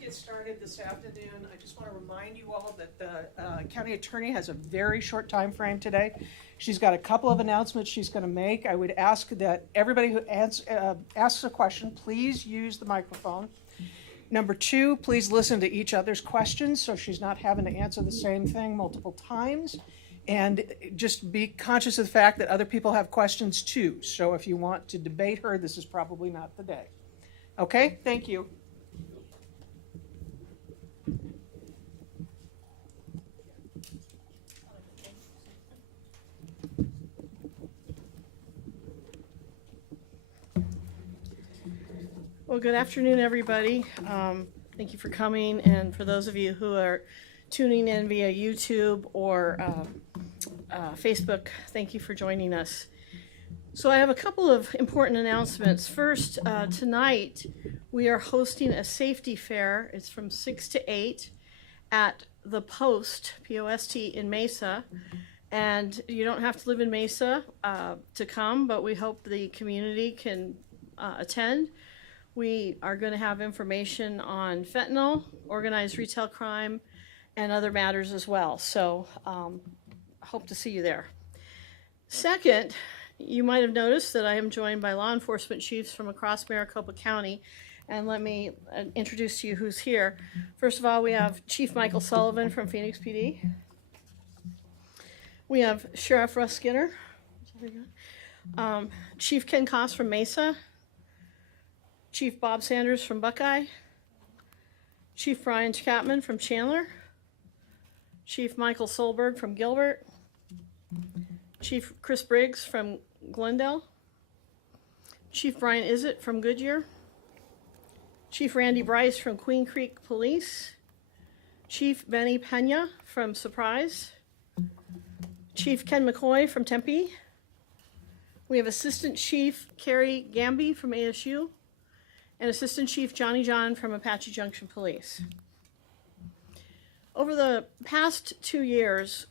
get started this afternoon, I just want to remind you all that the county attorney has a very short time frame today. She's got a couple of announcements she's going to make. I would ask that everybody who asks a question, please use the microphone. Number two, please listen to each other's questions so she's not having to answer the same thing multiple times. And just be conscious of the fact that other people have questions too. So if you want to debate her, this is probably not the day. Okay, thank you. Well, good afternoon, everybody. Thank you for coming, and for those of you who are tuning in via YouTube or Facebook, thank you for joining us. So I have a couple of important announcements. First, tonight we are hosting a safety fair. It's from 6 to 8 at the Post, P-O-S-T, in Mesa. And you don't have to live in Mesa to come, but we hope the community can attend. We are going to have information on fentanyl, organized retail crime, and other matters as well. So hope to see you there. Second, you might have noticed that I am joined by law enforcement chiefs from across Maricopa County. And let me introduce to you who's here. First of all, we have Chief Michael Sullivan from Phoenix PD. We have Sheriff Russ Skinner. Chief Ken Koss from Mesa. Chief Bob Sanders from Buckeye, Chief Brian Chapman from Chandler, Chief Michael Solberg from Gilbert, Chief Chris Briggs from Glendale, Chief Brian Izzett from Goodyear, Chief Randy Bryce from Queen Creek Police, Chief Benny Pena from Surprise, Chief Ken McCoy from Tempe. We have Assistant Chief Carrie Gamby from ASU, and Assistant Chief Johnny John from Apache Junction Police. Over the past 2 years,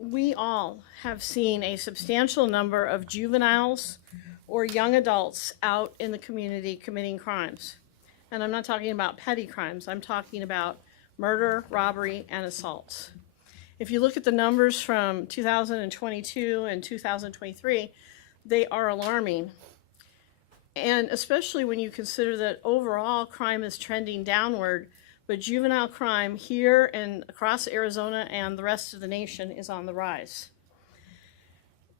we all have seen a substantial number of juveniles or young adults out in the community committing crimes. And I'm not talking about petty crimes, I'm talking about murder, robbery, and assaults. If you look at the numbers from 2022 and 2023, they are alarming. And especially when you consider that overall crime is trending downward, but juvenile crime here and across Arizona and the rest of the nation is on the rise.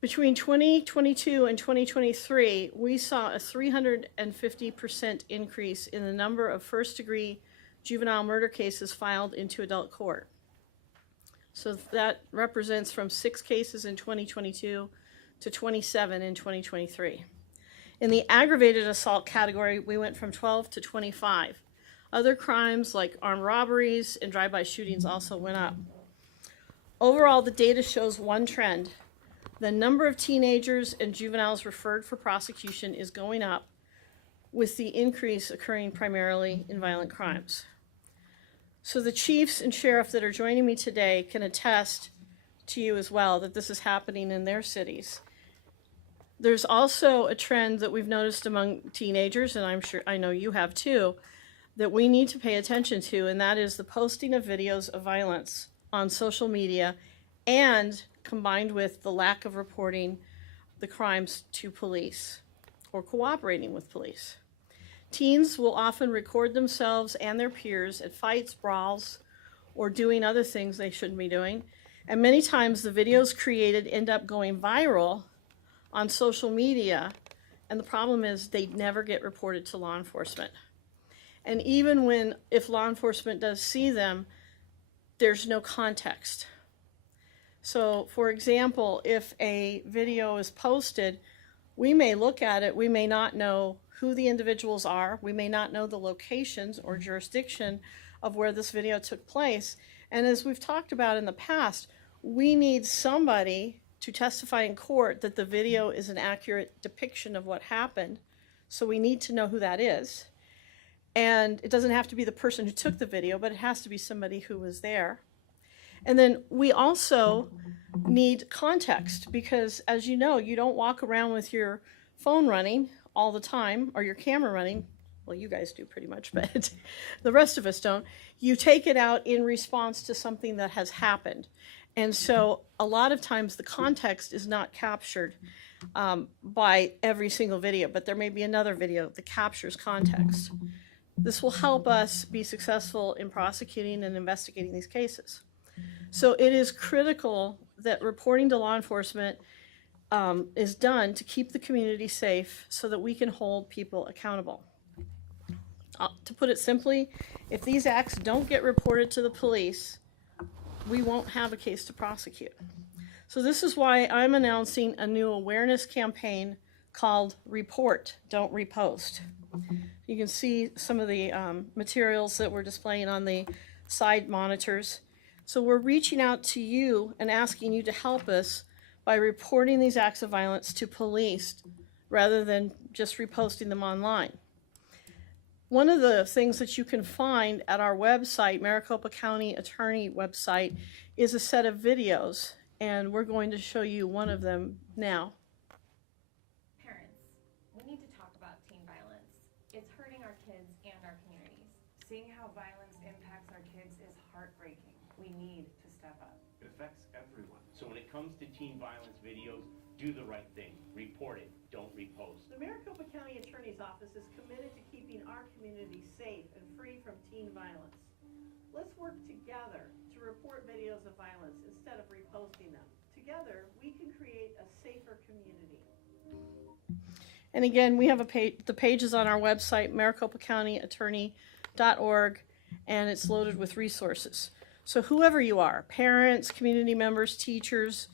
Between 2022 and 2023, we saw a 350% increase in the number of first-degree juvenile murder cases filed into adult court. So that represents from 6 cases in 2022 to 27 in 2023. In the aggravated assault category, we went from 12 to 25. Other crimes like armed robberies and drive-by shootings also went up. Overall, the data shows one trend. The number of teenagers and juveniles referred for prosecution is going up, with the increase occurring primarily in violent crimes. So the chiefs and sheriff that are joining me today can attest to you as well that this is happening in their cities. There's also a trend that we've noticed among teenagers, and I know you have too, that we need to pay attention to, and that is the posting of videos of violence on social media, and combined with the lack of reporting the crimes to police or cooperating with police. Teens will often record themselves and their peers at fights, brawls, or doing other things they shouldn't be doing, and many times the videos created end up going viral on social media, and the problem is they never get reported to law enforcement. And even if law enforcement does see them, there's no context. So for example, if a video is posted, we may look at it, we may not know who the individuals are, we may not know the locations or jurisdiction of where this video took place. And as we've talked about in the past, we need somebody to testify in court that the video is an accurate depiction of what happened. So we need to know who that is. And it doesn't have to be the person who took the video, but it has to be somebody who was there. And then we also need context, because as you know, you don't walk around with your phone running all the time or your camera running well, you guys do pretty much, but the rest of us don't, you take it out in response to something that has happened. And so a lot of times the context is not captured by every single video, but there may be another video that captures context. This will help us be successful in prosecuting and investigating these cases. So it is critical that reporting to law enforcement is done to keep the community safe so that we can hold people accountable. To put it simply, if these acts don't get reported to the police, we won't have a case to prosecute. So this is why I'm announcing a new awareness campaign called Report, Don't Repost. You can see some of the materials that we're displaying on the side monitors. So we're reaching out to you and asking you to help us by reporting these acts of violence to police rather than just reposting them online. One of the things that you can find at our website, Maricopa County Attorney website, is a set of videos, and we're going to show you one of them now. Parents, we need to talk about teen violence. It's hurting our kids and our communities. Seeing how violence impacts our kids is heartbreaking. We need to step up. It affects everyone. So when it comes to teen violence videos, do the right thing. Report it. Don't repost. The Maricopa County Attorney's Office is committed to keeping our community safe and free from teen violence. Let's work together to report videos of violence instead of reposting them. Together, we can create a safer community. And again, we have the page is on our website, maricopacountyattorney.org, and it's loaded with resources. So whoever you are, parents, community members, teachers,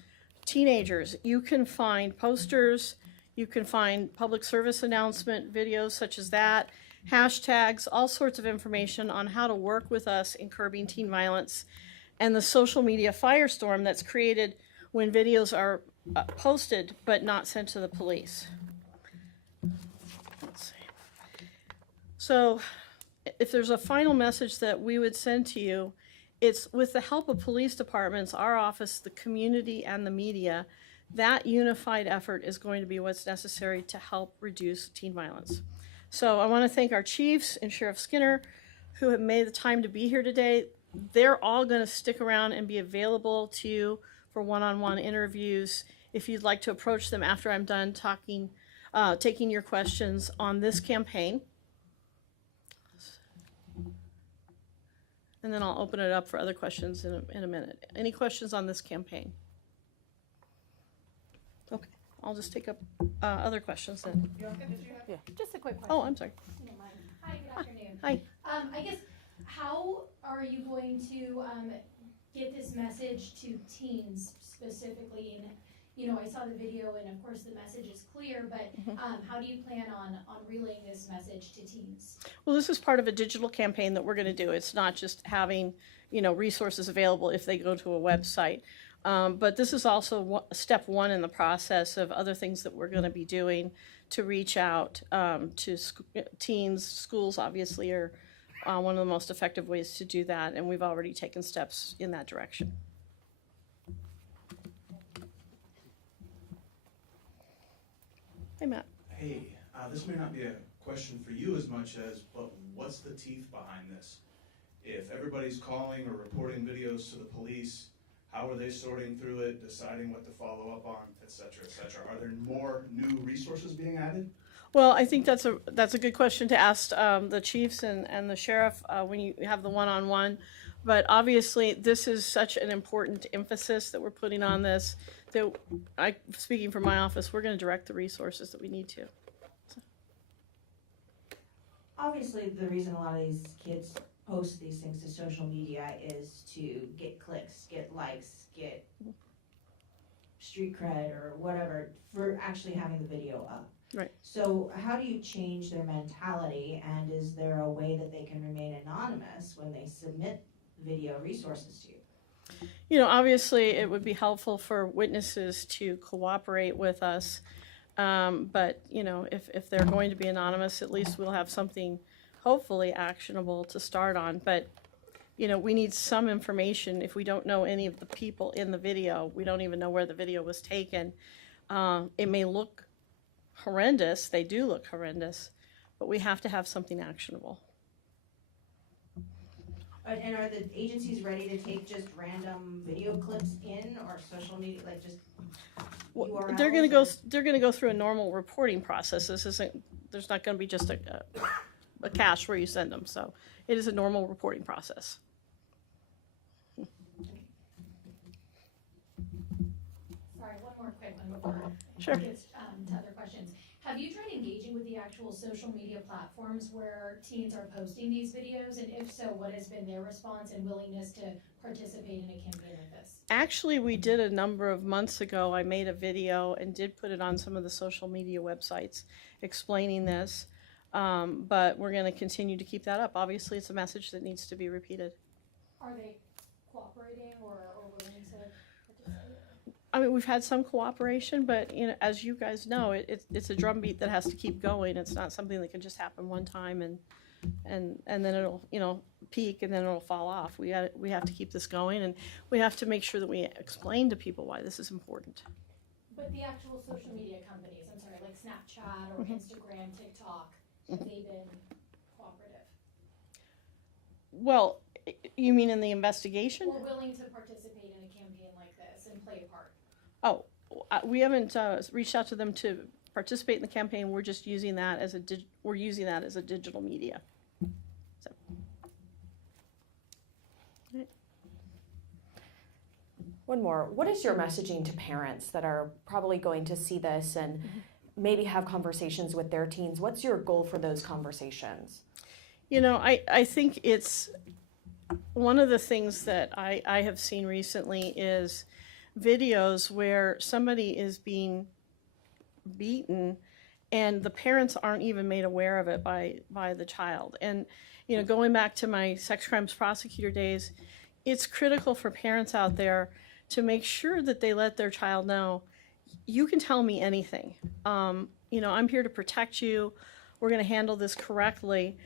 teenagers, you can find posters, you can find public service announcement videos such as that, hashtags, all sorts of information on how to work with us in curbing teen violence, and the social media firestorm that's created when videos are posted but not sent to the police. Let's see. So if there's a final message that we would send to you, it's with the help of police departments, our office, the community, and the media, that unified effort is going to be what's necessary to help reduce teen violence. So I want to thank our chiefs and Sheriff Skinner who have made the time to be here today. They're all going to stick around and be available to you for one-on-one interviews if you'd like to approach them after I'm done talking, taking your questions on this campaign. And then I'll open it up for other questions in a minute. Any questions on this campaign? Okay, I'll just take up other questions then. Just a quick question. Oh, I'm sorry. If you don't mind. Hi, good afternoon. Hi. I guess, how are you going to get this message to teens specifically? And, you know, I saw the video and of course the message is clear, but how do you plan on relaying this message to teens? Well, this is part of a digital campaign that we're going to do. It's not just having, you know, resources available if they go to a website. But this is also step one in the process of other things that we're going to be doing to reach out to teens. Schools obviously are one of the most effective ways to do that, and we've already taken steps in that direction. Hey, Matt. Hey, this may not be a question for you as much as, but what's the teeth behind this? If everybody's calling or reporting videos to the police, how are they sorting through it, deciding what to follow up on, et cetera, et cetera? Are there more new resources being added? Well, I think that's a good question to ask the chiefs and the sheriff when you have the one-on-one. But obviously, this is such an important emphasis that we're putting on this that speaking from my office, we're going to direct the resources that we need to. So. Obviously, the reason a lot of these kids post these things to social media is to get clicks, get likes, get street cred or whatever for actually having the video up. Right. So how do you change their mentality, and is there a way that they can remain anonymous when they submit video resources to you? You know, obviously it would be helpful for witnesses to cooperate with us. But, you know, if they're going to be anonymous, at least we'll have something hopefully actionable to start on. But, you know, we need some information. If we don't know any of the people in the video, we don't even know where the video was taken. It may look horrendous. They do look horrendous. but we have to have something actionable. And are the agencies ready to take just random video clips in, or social media, like just Well, URLs? they're gonna go through a normal reporting process. There's not gonna be just a cache where you send them, so it is a normal reporting process. Sorry, one more quick one before Sure. it gets to other questions. Have you tried engaging with the actual social media platforms where teens are posting these videos? And if so, what has been their response and willingness to participate in a campaign like this? Actually, we did a number of months ago. I made a video and did put it on some of the social media websites explaining this. But we're going to continue to keep that up. Obviously, it's a message that needs to be repeated. Are they cooperating or willing to participate? I mean, we've had some cooperation, but as you guys know, it's a drumbeat that has to keep going. It's not something that can just happen one time and then it'll peak and then it'll fall off. We have to keep this going, and we have to make sure that we explain to people why this is important. But the actual social media companies, I'm sorry, like Snapchat or Instagram, TikTok, have they been cooperative? Well, you mean in the investigation? Or willing to participate in a campaign like this and play a part? Oh, we haven't reached out to them to participate in the campaign. We're just using that as a digital media. So. Right. One more. What is your messaging to parents that are probably going to see this and maybe have conversations with their teens? What's your goal for those conversations? I think it's one of the things that I have seen recently is videos where somebody is being beaten and the parents aren't even made aware of it by the child. And going back to my sex crimes prosecutor days, it's critical for parents out there to make sure that they let their child know, you can tell me anything. I'm here to protect you. We're going to handle this correctly,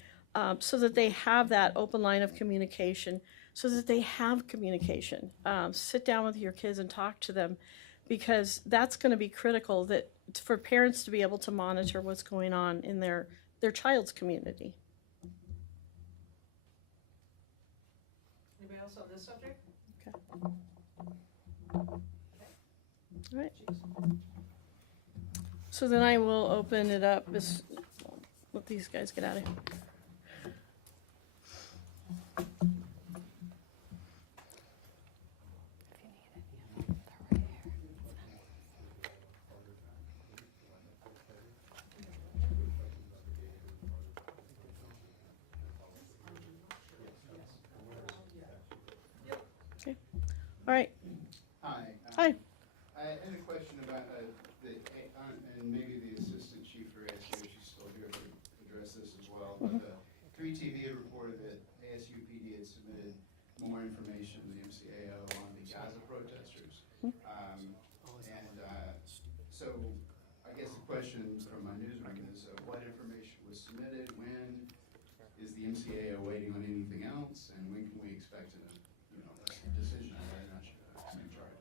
so that they have that open line of communication, so that they have communication. Sit down with your kids and talk to them, because that's going to be critical for parents to be able to monitor what's going on in their child's community. Anybody else on this subject? Okay. All right. So then I will open it up. Let these guys get out of here. All right. Hi. Hi. I had a question about and maybe the assistant chief for ASU, she's still here to address this as well. But 3TV had reported that ASU PD had submitted more information to the MCAO on the Gaza protesters. So I guess the question from my newsroom is what information was submitted, when is the MCAO waiting on anything else, and when can we expect a decision on whether or not you're in charge?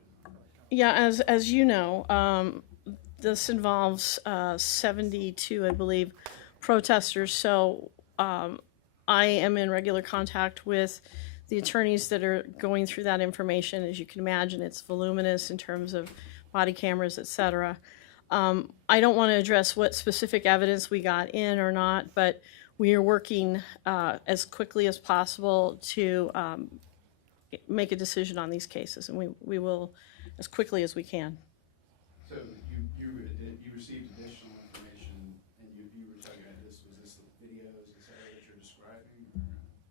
Yeah, as you know, this involves 72, I believe, protesters. So I am in regular contact with the attorneys that are going through that information. As you can imagine, it's voluminous in terms of body cameras, etc. I don't want to address what specific evidence we got in or not, but we are working as quickly as possible to make a decision on these cases, and we will as quickly as we can. So you received additional information, and you were talking about this. Was this the videos, et cetera, that you're describing?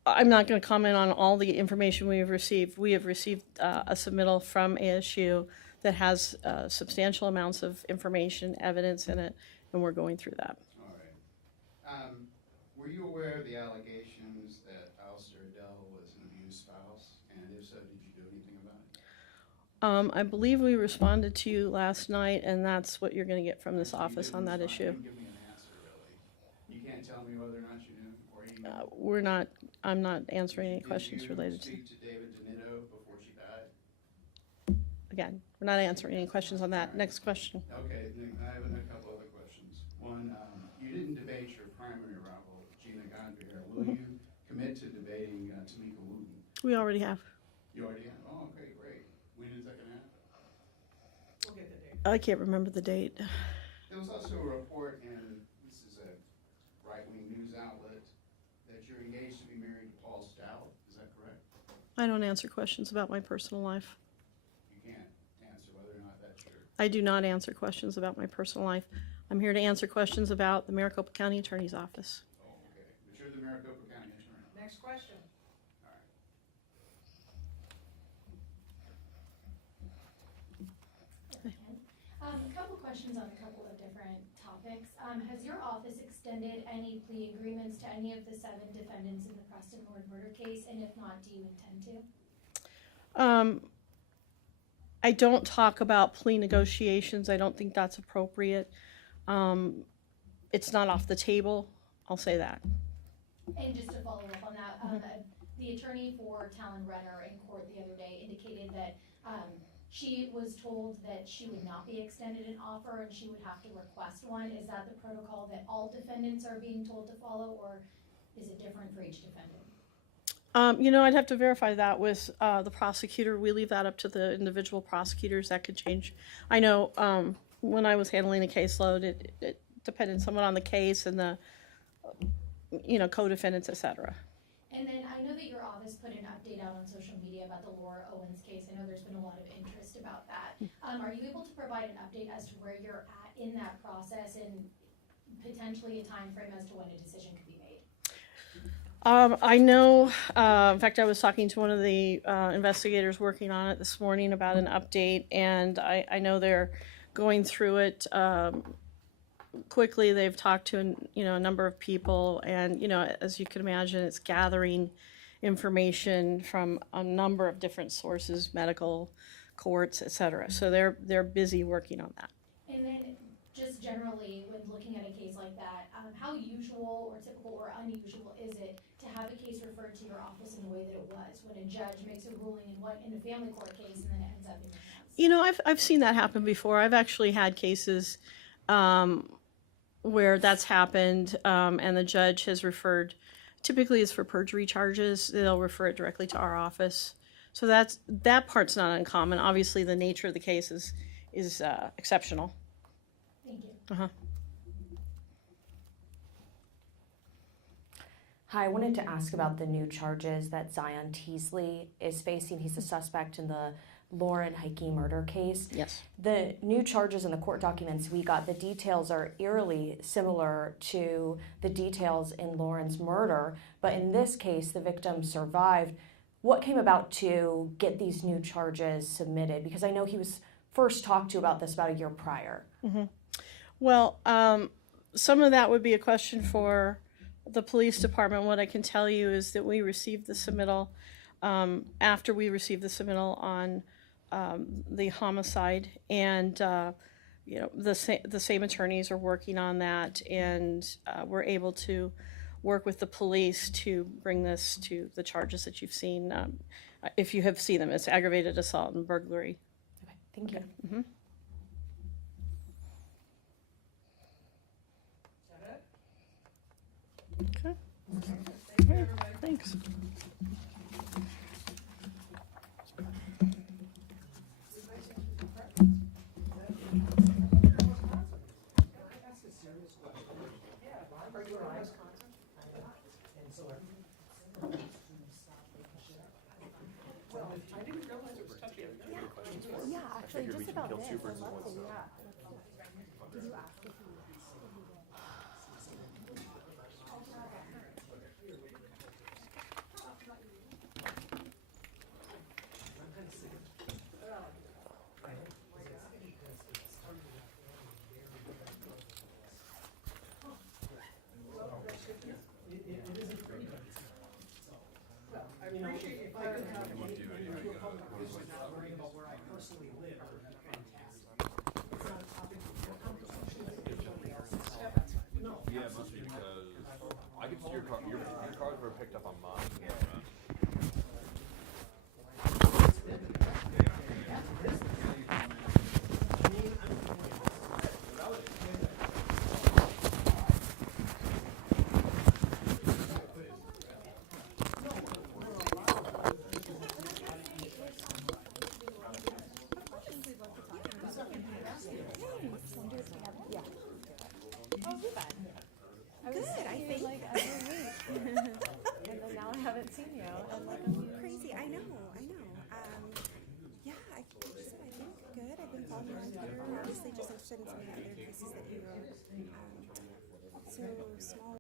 I'm not going to comment on all the information we have received. We have received a submittal from ASU that has substantial amounts of information, evidence in it, and we're going through that. All right. Were you aware of the allegations that Alistair Adele was an abused spouse? And if so, did you do anything about it? I believe we responded to you last night, and that's what you're going to get from this office on that issue. You didn't give me an answer, really. You can't tell me whether or not you knew, or you knew. I'm not answering any questions related to. Did you speak to David DeNitto before she died? Again, we're not answering any questions on that. Next question. Okay, I have a couple other questions. One, you didn't debate your primary rival. younger here. Will you commit to debating Tamika Wooten? We already have. You already have? Oh, okay, great. When is that gonna happen? We'll get the date. I can't remember the date. There was also a report, and this is a right-wing news outlet, that you're engaged to be married to Paul Stout. Is that correct? I don't answer questions about my personal life. You can't answer whether or not that's true. I do not answer questions about my personal life. I'm here to answer questions about the Maricopa County Attorney's Office. Oh, okay. But you're the Maricopa County Attorney. Next question. All right. A couple questions on a couple of different topics. Has your office extended any plea agreements to any of the 7 defendants in the Preston Lord murder case? And if not, do you intend to? I don't talk about plea negotiations. I don't think that's appropriate. It's not off the table. I'll say that. And just to follow up on that, the attorney for Talon Renner in court the other day indicated that she was told that she would not be extended an offer and she would have to request one. Is that the protocol that all defendants are being told to follow, or is it different for each defendant? I'd have to verify that with the prosecutor. We leave that up to the individual prosecutors. That could change. I know when I was handling a caseload, it depended somewhat on the case and the, co-defendants, et cetera. And then I know that your office put an update out on social media about the Laura Owens case. I know there's been a lot of interest about that. Are you able to provide an update as to where you're at in that process and potentially a time frame as to when a decision could be made? I know, in fact, I was talking to one of the investigators working on it this morning about an update, and I know they're going through it quickly. They've talked to a number of people, and as you can imagine, it's gathering information from a number of different sources, medical, courts, etc. So they're busy working on that. And then just generally, when looking at a case like that, how usual or typical or unusual is it to have a case referred to your office in the way that it was when a judge makes a ruling in a family court case and then it ends up in your hands? I've seen that happen before. I've actually had cases where that's happened, and the judge has referred. Typically, it's for perjury charges. They'll refer it directly to our office. So that part's not uncommon. Obviously, the nature of the case is exceptional. Thank you. Uh-huh. Hi, I wanted to ask about the new charges that Zion Teasley is facing. He's a suspect in the Lauren Heike murder case. Yes. The new charges in the court documents we got, the details are eerily similar to the details in Lauren's murder, but in this case, the victim survived. What came about to get these new charges submitted? Because I know he was first talked to about this about a year prior. Mm-hmm. Well, some of that would be a question for the police department. What I can tell you is that we received the submittal after we received the submittal on the homicide, and the same attorneys are working on that, and we're able to work with the police to bring this to the charges that you've seen. If you have seen them, it's aggravated assault and burglary. Okay, thank you. Mm-hmm. Okay. Thank you, everybody. Thanks. Yeah, actually, just about this. I'd love to, yeah. Did you ask if he Yeah, mostly because I could see your cars were picked up on mine. like crazy. I know. Yeah, I think good. I've been following you on Twitter. Obviously, just interested in some of the other pieces that you wrote. So small.